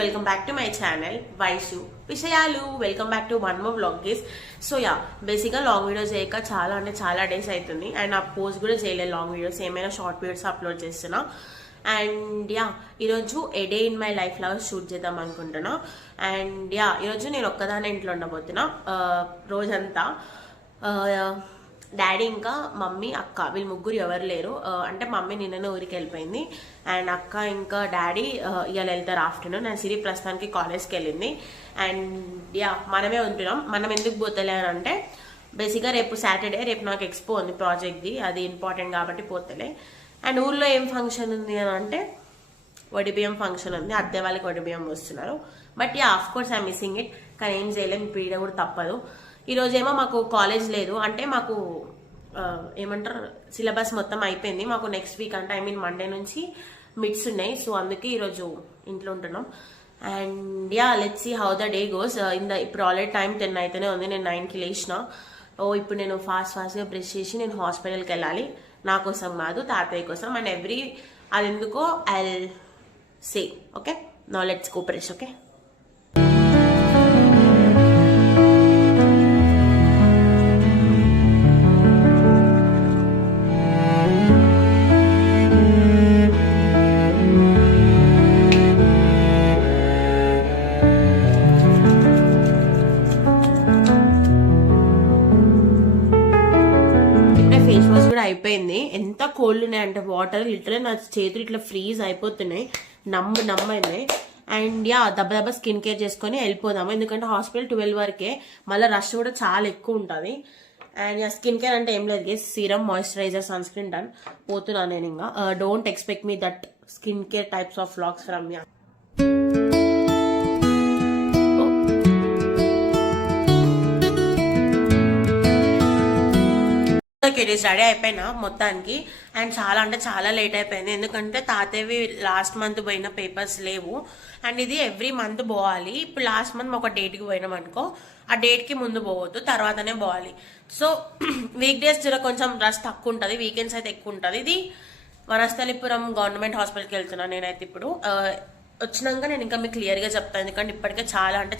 Welcome back to my channel Vaishu విషయాలు. Welcome back to one more vlog guys. So yeah, బేసిక్గా long videos చేయక చాలా days అవుతుంది. And ఆ పోస్ట్ కూడా చేయలేదు లాంగ్ వీడియోస్, ఏమైనా షార్ట్ వీడియోస్ అప్లోడ్ చేస్తున్నా. అండ్ యా, ఈరోజు a day in my life లాగా షూట్ చేద్దాం అనుకుంటున్నా. అండ్ యా, ఈరోజు నేను ఒక్కదానే ఇంట్లో ఉండబోతున్నా రోజంతా. డాడీ ఇంకా మమ్మీ అక్క వీళ్ళు ముగ్గురు ఎవరు లేరు. అంటే మమ్మీ నిన్ననే ఊరికి వెళ్ళిపోయింది. అండ్ అక్క ఇంకా డాడీ ఇవాళ వెళ్తారు ఆఫ్టర్నూన్. అండ్ సిరి ప్రస్తుతానికి కాలేజ్కి వెళ్ళింది. అండ్ యా, మనమే ఉంటున్నాం. మనం ఎందుకు పోతలే అని అంటే బేసిక్గా రేపు సాటర్డే, రేపు నాకు ఎక్స్పో ఉంది ప్రాజెక్ట్ది, అది ఇంపార్టెంట్ కాబట్టి పోతలే. అండ్ ఊర్లో ఏం ఫంక్షన్ ఉంది అని అంటే వడిబియ్యం ఫంక్షన్ ఉంది. అద్దె వాళ్ళకి వడిబియ్యం వస్తున్నారు. But yeah, of course I missing it. కానీ ఏం చేయలేము, పీడ కూడా తప్పదు. ఈరోజేమో మాకు కాలేజ్ లేదు, అంటే మాకు ఏమంటారు సిలబస్ మొత్తం అయిపోయింది. మాకు నెక్స్ట్ వీక్ అంటే మండే నుంచి మిడ్స్ ఉన్నాయి. సో అందుకే ఈరోజు ఇంట్లో ఉంటున్నాం. And yeah, let's see how the day goes. ఇప్పుడు ఆల్రెడీ టైం 10 అయితేనే ఉంది. నేను 9కి లేచిన. ఇప్పుడు నేను ఫాస్ట్గా బ్రష్ చేసి నేను హాస్పిటల్కి వెళ్ళాలి. నా కోసం కాదు, తాతయ్య కోసం. అండ్ అది ఎందుకో I say. Okay, now let's go brush. Okay, అయిపోయింది. ఎంత కోల్డ్ ఉన్నాయి అంటే వాటర్ లిటరల్ నా చేతులు ఇట్లా ఫ్రీజ్ అయిపోతున్నాయి, నమ్మైనాయి. అండ్ యా, దెబ్బ స్కిన్ కేర్ చేసుకొని వెళ్ళిపోదాము. ఎందుకంటే హాస్పిటల్ 12 వరకే, మళ్ళీ రష్ కూడా చాలా ఎక్కువ ఉంటుంది. అండ్ స్కిన్ కేర్ అంటే ఏం లేదు, serum, moisturiser, sunscreen done. పోతున్నాను నేను. ఇంకా don't expect me that skin care types of vlogs from me. Ready అయిపోయినా మొత్తానికి. అండ్ చాలా లేట్ అయిపోయింది. ఎందుకంటే తాతయ్యవి లాస్ట్ మంత్ పోయిన పేపర్స్ లేవు. అండ్ ఇది ఎవ్రీ మంత్ పోవాలి. ఇప్పుడు లాస్ట్ మంత్ ఒక డేట్కి పోయినాం అనుకో, ఆ డేట్కి ముందు పోవద్దు, తర్వాతనే పోవాలి. సో వీక్ డేస్ కొంచెం రష్ తక్కువ ఉంటుంది, వీకెండ్స్ అయితే ఎక్కువ ఉంటుంది. ఇది వనస్థలిపురం గవర్నమెంట్ హాస్పిటల్కి వెళ్తున్నాను నేనైతే. ఇప్పుడు వచ్చినాక నేను ఇంకా మీకు క్లియర్గా చెప్తాను, ఎందుకంటే ఇప్పటికే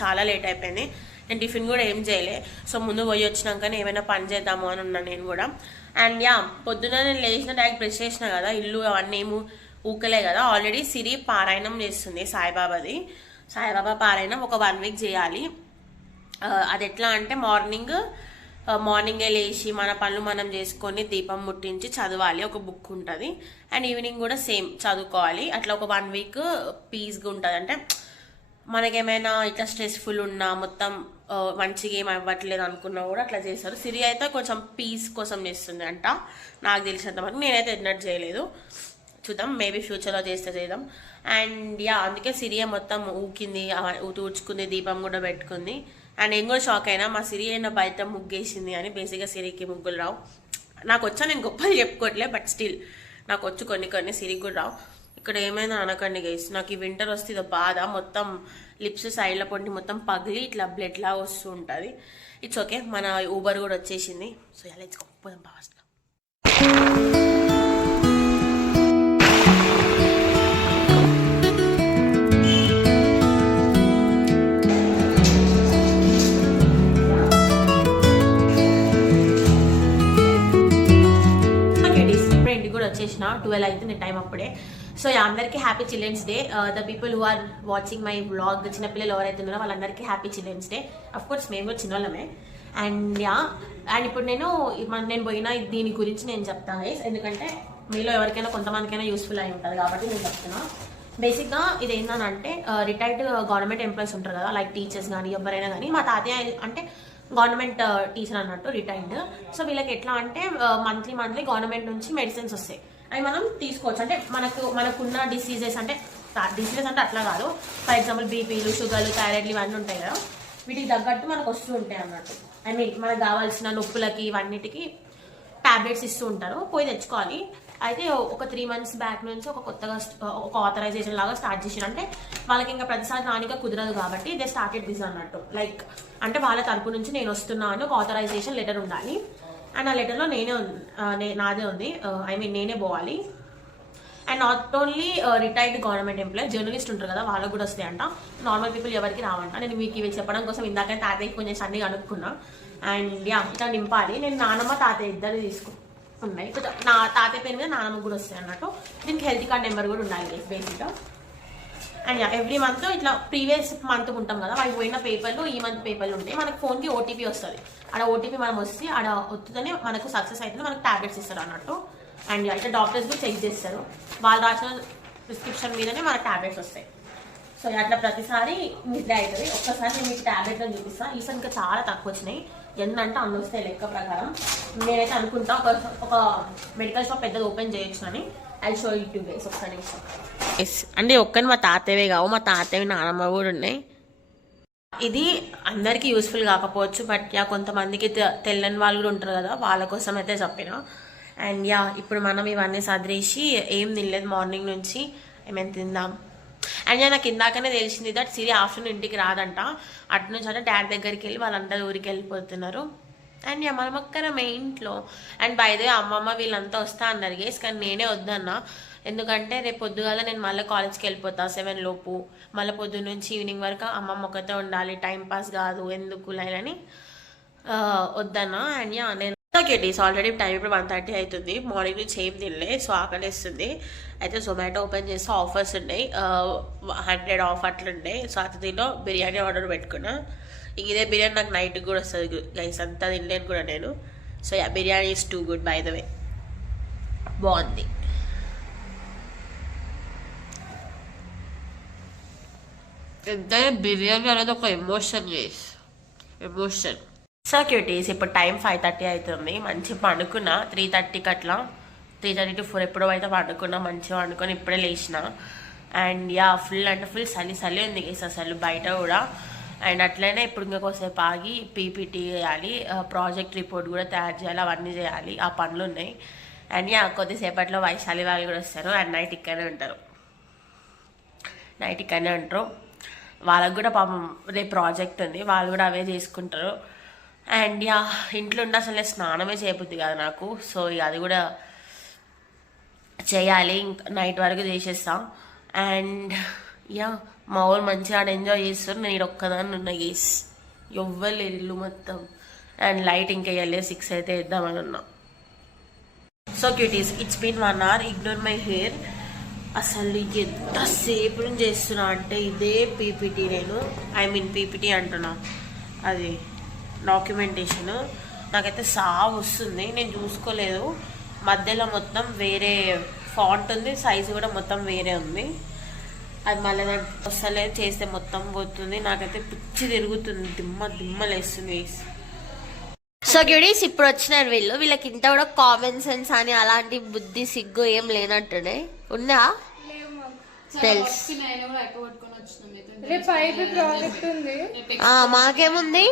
చాలా లేట్ అయిపోయింది. నేను టిఫిన్ కూడా ఏం చేయలే. సో ముందు పోయి వచ్చినాకనే ఏమైనా పని చేద్దాము అని ఉన్నాను నేను కూడా. అండ్ యా, పొద్దున నేను లేచిన డైరెక్ట్ బ్రష్ చేసిన కదా, ఇల్లు అవన్నీ ఏమో ఊకలే కదా. ఆల్రెడీ సిరి పారాయణం చేస్తుంది సాయిబాబా పారాయణం. ఒక 1 వీక్ చేయాలి. అది ఎట్లా అంటే మార్నింగే లేచి మన పనులు మనం చేసుకొని దీపం ముట్టించి చదవాలి. ఒక బుక్ ఉంటుంది. అండ్ ఈవినింగ్ కూడా సేమ్ చదువుకోవాలి. అట్లా ఒక 1 వీక్ పీస్గా ఉంటుంది. అంటే మనకేమైనా ఇట్లా స్ట్రెస్ఫుల్ ఉన్నా, మొత్తం మంచిగా ఏం అవ్వట్లేదు అనుకున్నా కూడా అట్లా చేస్తారు. సిరి అయితే కొంచెం పీస్ కోసం చేస్తుంది అంట, నాకు తెలిసినంత వరకు. నేనైతే ఎన్నట్టు చేయలేదు, చూద్దాం, మేబీ ఫ్యూచర్లో చేద్దాం. అండ్ యా, అందుకే సిరి మొత్తం ఊకింది, ఊడ్చుకుంది, దీపం కూడా పెట్టుకుంది. అండ్ నేను కూడా షాక్ అయినా, మా సిరి అయినా బయట ముగ్గేసింది అని. బేసిక్గా సిరికి ముగ్గులు రావు. నాకు వచ్చా, నేను గొప్పలు చెప్పుకోవట్లే, బట్ స్టిల్ నాకు వచ్చు కొన్ని సిరికి కూడా రావు. ఇక్కడ ఏమైనా అనకండి గైస్, నాకు ఈ వింటర్ వస్తే ఇదో బాధ. మొత్తం లిప్స్ సైడ్ల పొంటి మొత్తం పగిలి ఇట్లా బ్లడ్ లా వస్తూ ఉంటుంది. ఇట్స్ ఓకే, మన ఊబర్ కూడా వచ్చేసింది. సో ఎలా ఇచ్చుకోపోదాం ఫాస్ట్. ఇంటికి కూడా వచ్చేసిన 12 అవుతుంది టైం అప్పుడే. సో అందరికీ happy children's day. The people who are watching my vlog, చిన్నపిల్లలు ఎవరైతే ఉన్నారో వాళ్ళందరికీ happy children's day. Of course మేము కూడా చిన్నోళ్ళమే. అండ్ యా, అండ్ ఇప్పుడు నేను పోయిన దీని గురించి నేను చెప్తాను గైస్, ఎందుకంటే మీలో ఎవరికైనా కొంతమందికైనా యూస్ఫుల్ అయి ఉంటుంది కాబట్టి నేను చెప్తున్నా. బేసిక్గా ఇది ఏంటంటే రిటైర్డ్ గవర్నమెంట్ ఎంప్లాయీస్ ఉంటారు కదా, లైక్ టీచర్స్ కానీ ఎవరైనా కానీ. మా తాతయ్య అంటే గవర్నమెంట్ టీచర్ అన్నట్టు, రిటైర్డ్. సో వీళ్ళకి ఎట్లా అంటే మంత్లీ గవర్నమెంట్ నుంచి మెడిసిన్స్ వస్తాయి, అవి మనం తీసుకోవచ్చు. అంటే మనకున్న డిసీజెస్ అంటే అట్లా కాదు. ఫర్ ఎగ్జాంపుల్ బీపీలు, షుగర్లు, థైరాయిడ్లు ఇవన్నీ ఉంటాయి కదా, వీటికి తగ్గట్టు మనకు వస్తూ ఉంటాయి అన్నట్టు. మనకు కావాల్సిన నొప్పులకి ఇవన్నిటికి టాబ్లెట్స్ ఇస్తూ ఉంటారు, పోయి తెచ్చుకోవాలి. అయితే ఒక 3 months బ్యాక్ నుంచి ఒక ఆథరైజేషన్ లాగా స్టార్ట్ చేసారు. అంటే వాళ్ళకి ఇంకా ప్రతిసారి రానిగా కుదరదు కాబట్టి దే స్టార్టెడ్ దిస్ అన్నట్టు. లైక్ అంటే వాళ్ళ తరపు నుంచి నేను వస్తున్నాను, ఒక ఆథరైజేషన్ లెటర్ ఉండాలి. అండ్ ఆ లెటర్లో నాదే ఉంది, నేనే పోవాలి. And not only retired government employee, journalist ఉంటారు కదా వాళ్ళకు కూడా వస్తాయి అంట. నార్మల్ పీపుల్ ఎవరికి రావంట. నేను మీకు ఇవి చెప్పడం కోసం ఇందాక తాతయ్యకి కొంచెం అన్ని కనుక్కున్నా. అండ్ ఇట్లా నింపాలి. నేను నానమ్మ తాతయ్య ఇద్దరు ఉన్నాయి. నా తాతయ్య పేరు మీద నానమ్మ కూడా వస్తాయి అన్నట్టు. దీనికి హెల్త్ కార్డ్ నెంబర్ కూడా ఉండాలి బేసిక్గా. అండ్ ఎవ్రీ మంత్ ఇట్లా ప్రీవియస్ మంత్ ఉంటాం కదా వాళ్ళకి పోయిన పేపర్లు ఈ మంత్ పేపర్లు ఉంటాయి. మనకు ఫోన్కి ఓటీపీ వస్తుంది. ఆడ ఓటీపీ మనం వస్తే ఆడ వస్తుందని మనకు సక్సెస్ అవుతుంది, మనకు టాబ్లెట్స్ ఇస్తారు అన్నట్టు. అండ్ ఇట్లా డాక్టర్స్ కూడా చెక్ చేస్తారు. వాళ్ళు రాసిన ప్రిస్క్రిప్షన్ మీదనే మనకు టాబ్లెట్స్ వస్తాయి. సో అట్లా ప్రతిసారి నిద్ర అవుతుంది. ఒక్కసారి నేను మీకు టాబ్లెట్లను చూపిస్తాను. ఈసారి ఇంకా చాలా తక్కువ వచ్చినాయి. ఎన్నంటే అన్ని వస్తాయి లెక్క ప్రకారం. నేనైతే అనుకుంటా ఒక మెడికల్ షాప్ పెద్దది ఓపెన్ చేయొచ్చు అని. I show it to guys ఒకసారి నిమిషం. అంటే ఒక్కని మా తాతయ్యవే కావు, మా తాతయ్య నానమ్మ కూడా ఉన్నాయి. ఇది అందరికీ యూస్ఫుల్ కాకపోవచ్చు, బట్ కొంతమందికి తెలియని వాళ్ళు కూడా ఉంటారు కదా, వాళ్ళ కోసం అయితే చెప్పిన. అండ్ ఇప్పుడు మనం ఇవన్నీ సదిరేసి ఏం తినలేదు మార్నింగ్ నుంచి, ఏమేమి తిందాం. అండ్ నాకు ఇందాకనే తెలిసింది దట్ సిరి ఆఫ్టర్నూన్ ఇంటికి రాదంట. అటు నుంచి అంటే డాడీ దగ్గరికి వెళ్ళి వాళ్ళంతా ఊరికి వెళ్ళిపోతున్నారు. అండ్ మనం ఒక్కరమే ఇంట్లో. అండ్ బై ద వే అమ్మమ్మ వీళ్ళంతా వస్తా అన్నారు గేస్, కానీ నేనే వద్దన్నా. ఎందుకంటే రేపు పొద్దుగాల నేను మళ్ళీ కాలేజ్కి వెళ్ళిపోతా 7 లోపు. మళ్ళీ పొద్దున్న నుంచి ఈవినింగ్ వరకు అమ్మమ్మ ఒకతే ఉండాలి, టైం పాస్ కాదు, ఎందుకు లైలని వద్దన్నా. అండ్ నేను క్యూటీస్ ఆల్రెడీ టైం ఇప్పుడు 1:30 అవుతుంది. మార్నింగ్ నుంచి ఏం తినలే, సో ఆకలిస్తుంది. అయితే జొమాటో ఓపెన్ చేస్తే ఆఫర్స్ ఉన్నాయి, 100 ఆఫ్ అట్లున్నాయి. సో అతిథిలో బిర్యానీ ఆర్డర్ పెట్టుకున్నా. ఇదే బిర్యానీ నాకు నైట్కి కూడా వస్తుంది గైస్, అంతా తినలేను కూడా నేను. So biryani is too good bye the way, బాగుంది. ఎంతైనా బిర్యానీ అనేది ఒక emotion guys, emotion. So cuties ఇప్పుడు టైం 5:30 అవుతుంది. మంచిగా పండుకున్నా 3:30కి అట్లా, 3:30 to 4 ఎప్పుడో అయితే పండుకున్నా. మంచిగా పండుకొని ఇప్పుడే లేచిన. అండ్ ఫుల్ అంటే ఫుల్ చలి ఉంది గైస్ అసలు బయట కూడా. అండ్ అట్లనే ఇప్పుడు ఇంకొకసేపు ఆగి పీపీటీ చేయాలి, ప్రాజెక్ట్ రిపోర్ట్ కూడా తయారు చేయాలి, అవన్నీ చేయాలి, ఆ పనులు ఉన్నాయి. అండ్ కొద్దిసేపట్లో వైశాలి వాళ్ళు కూడా వస్తారు. అండ్ నైట్ ఇక్కడనే ఉంటారు, వాళ్ళకు కూడా పాపం రేపు ప్రాజెక్ట్ ఉంది, వాళ్ళు కూడా అవే చేసుకుంటారు. అండ్ ఇంట్లో ఉండి అసలు స్నానమే చేయబుద్ది కదా నాకు. సో అది కూడా చేయాలి, ఇంకా నైట్ వరకు చేసేస్తాం. అండ్ మా ఊరు మంచిగా ఎంజాయ్ చేస్తారు. నేను ఒక్కదాన్ని ఉన్న గేస్, ఎవ్వరు లేరు ఇల్లు మొత్తం. అండ్ లైట్ ఇంకా వెళ్ళే 6 అయితే వేద్దామని ఉన్నా. So cuties it's been 1 hour. Ignore my hair. అసలు ఎంతసేపు నుంచి చేస్తున్నా అంటే ఇదే పీపీటీ, నేను పీపీటీ అంటున్నా, అది డాక్యుమెంటేషన్. నాకైతే సాగు వస్తుంది, నేను చూసుకోలేదు. మధ్యలో మొత్తం వేరే ఫాంట్ ఉంది, సైజు కూడా మొత్తం వేరే ఉంది. అది మళ్ళీ వస్తలేదు, చేస్తే మొత్తం పోతుంది. నాకైతే పిచ్చి తిరుగుతుంది, దిమ్మలేస్తుంది. సో క్యూటీస్ ఇప్పుడు వచ్చినారు వీళ్ళకి ఇంత కూడా కామన్ సెన్స్ అని అలాంటి బుద్ధి సిగ్గు ఏం లేనట్టునే ఉందా తెలుసు. మాకేముంది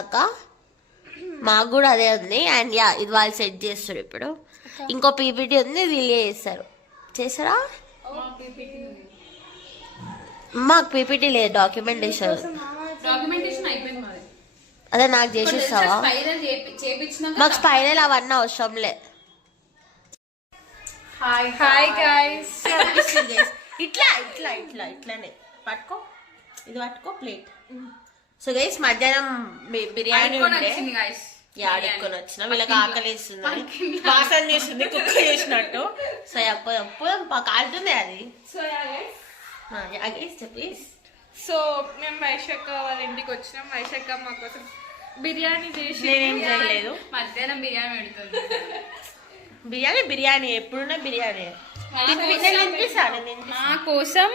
అక్క, మాకు కూడా అదే ఉంది. అండ్ ఇది వాళ్ళు సెట్ చేస్తారు. ఇప్పుడు ఇంకో పీపీటీ ఉంది, వీళ్ళే చేస్తారా? మాకు పీపీటీ లేదు, డాక్యుమెంటేషన్ అయిపోయింది. అదే నాకు చేసిస్తావా? మాకు స్పైరల్ అవన్నీ అవసరం లే. హాయ్ గైస్, ఇట్లానే పట్టుకో, ఇది పట్టుకో ప్లేట్. సో గైస్ మధ్యాహ్నం బిర్యానీ ఉండే అడుక్కొని వచ్చిన. వీళ్ళకి ఆకలిస్తుంది, వాసన చేస్తుంది కుక్క చేసినట్టు. సో అప్పుడు కాలుతుంది అది. చెప్పి సో మేము వైశాఖ వాళ్ళ ఇంటికి వచ్చినాం. వైశాఖ మా కోసం బిర్యానీ చేసి చేయలేదు. మధ్యాహ్నం బిర్యానీ పెడుతుంది. బిర్యానీ ఎప్పుడున్నా బిర్యానీ మా కోసం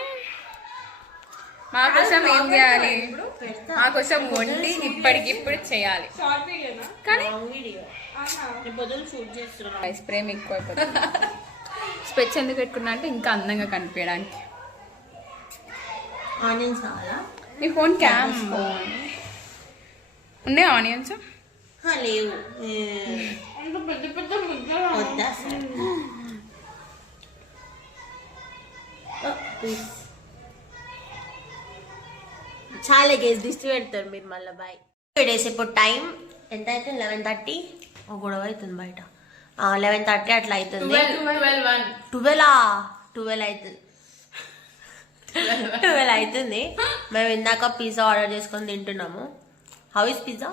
ఏం చేయాలి, మా కోసం వండి ఇప్పటికిప్పుడు చేయాలి. కానీ ప్రేమ ఎక్కువ అయిపోతుంది. స్పెట్స్ ఎందుకు పెట్టుకున్నా అంటే ఇంకా అందంగా కనిపించడానికి. ఆనియన్స్ కావాలా? నీ ఫోన్ క్యామ్ ఉన్నాయి ఆనియన్స్ లేవు. చాలా గేస్ దిష్టి పెడతారు మీరు మళ్ళీ. Bye days. ఇప్పుడు టైం ఎంత అయితే 11:30. ఒక గొడవ అవుతుంది బయట. 11:30 అట్లా అవుతుంది 12 అవుతుంది 12 అవుతుంది. మేము ఇందాక పిజ్జా ఆర్డర్ చేసుకొని తింటున్నాము. How is pizza?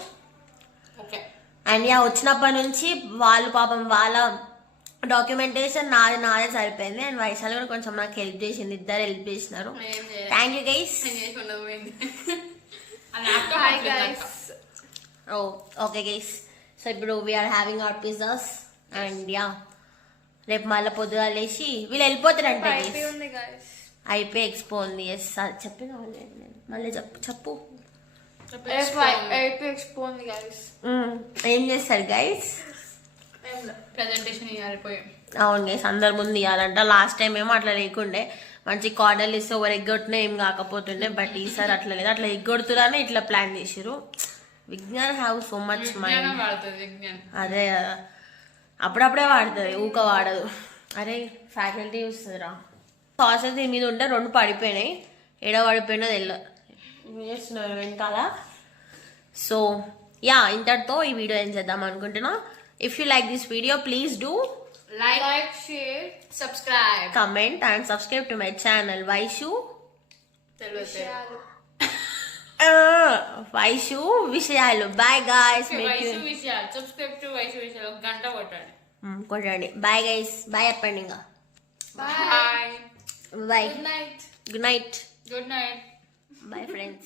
And yeah వచ్చినప్పటి నుంచి వాళ్ళు పాపం వాళ్ళ డాక్యుమెంటేషన్ నాదే సరిపోయింది. అండ్ వైశాలి కూడా కొంచెం నాకు హెల్ప్ చేసింది. ఇద్దరు హెల్ప్ చేసినారు. Thank you guys. Okay guys. So ఇప్పుడు we are having our pizzas and yeah రేపు మళ్ళీ పొద్దుగా లేచి వీళ్ళు వెళ్ళిపోతారంట. అయిపోయి ఎక్స్పో ఉంది. ఎస్ చెప్పిన మళ్ళీ చెప్పు ఏం చేస్తారు గైస్? అవును గైస్, అందరి ముందు ఇవ్వాలంట. లాస్ట్ టైం ఏమో అట్లా లేకుండే, మంచి కార్డర్లు ఇస్తే ఎవరు ఎగ్గొట్టినా ఏం కాకపోతుండే. బట్ ఈసారి అట్లా లేదు, అట్లా ఎగ్గొడుతురానే ఇట్లా ప్లాన్ చేసిరు. Vignan have so much mind. అదే అప్పుడప్పుడే వాడుతుంది, ఊక వాడదు. అరే ఫ్యాకల్టీ చూస్తుందిరా. సాసెస్ దీని మీద ఉంటే 2 పడిపోయినాయి. ఏడ పడిపోయినా చేస్తున్నారు వెనకాల. సో యా ఇంతటితో ఈ వీడియో ఏం చేద్దాం అనుకుంటున్నా. If you like this video please do like, share, subscribe, comment and subscribe to my channel Vaishu Vishayalu. Bye guys. subscribe to Vaishu Vishayalu. Ganta కొట్టండి. Bye guys. Bye చెప్పండి ఇంకా. Bye. Bye. Good night. Good night. Good night. Bye friends.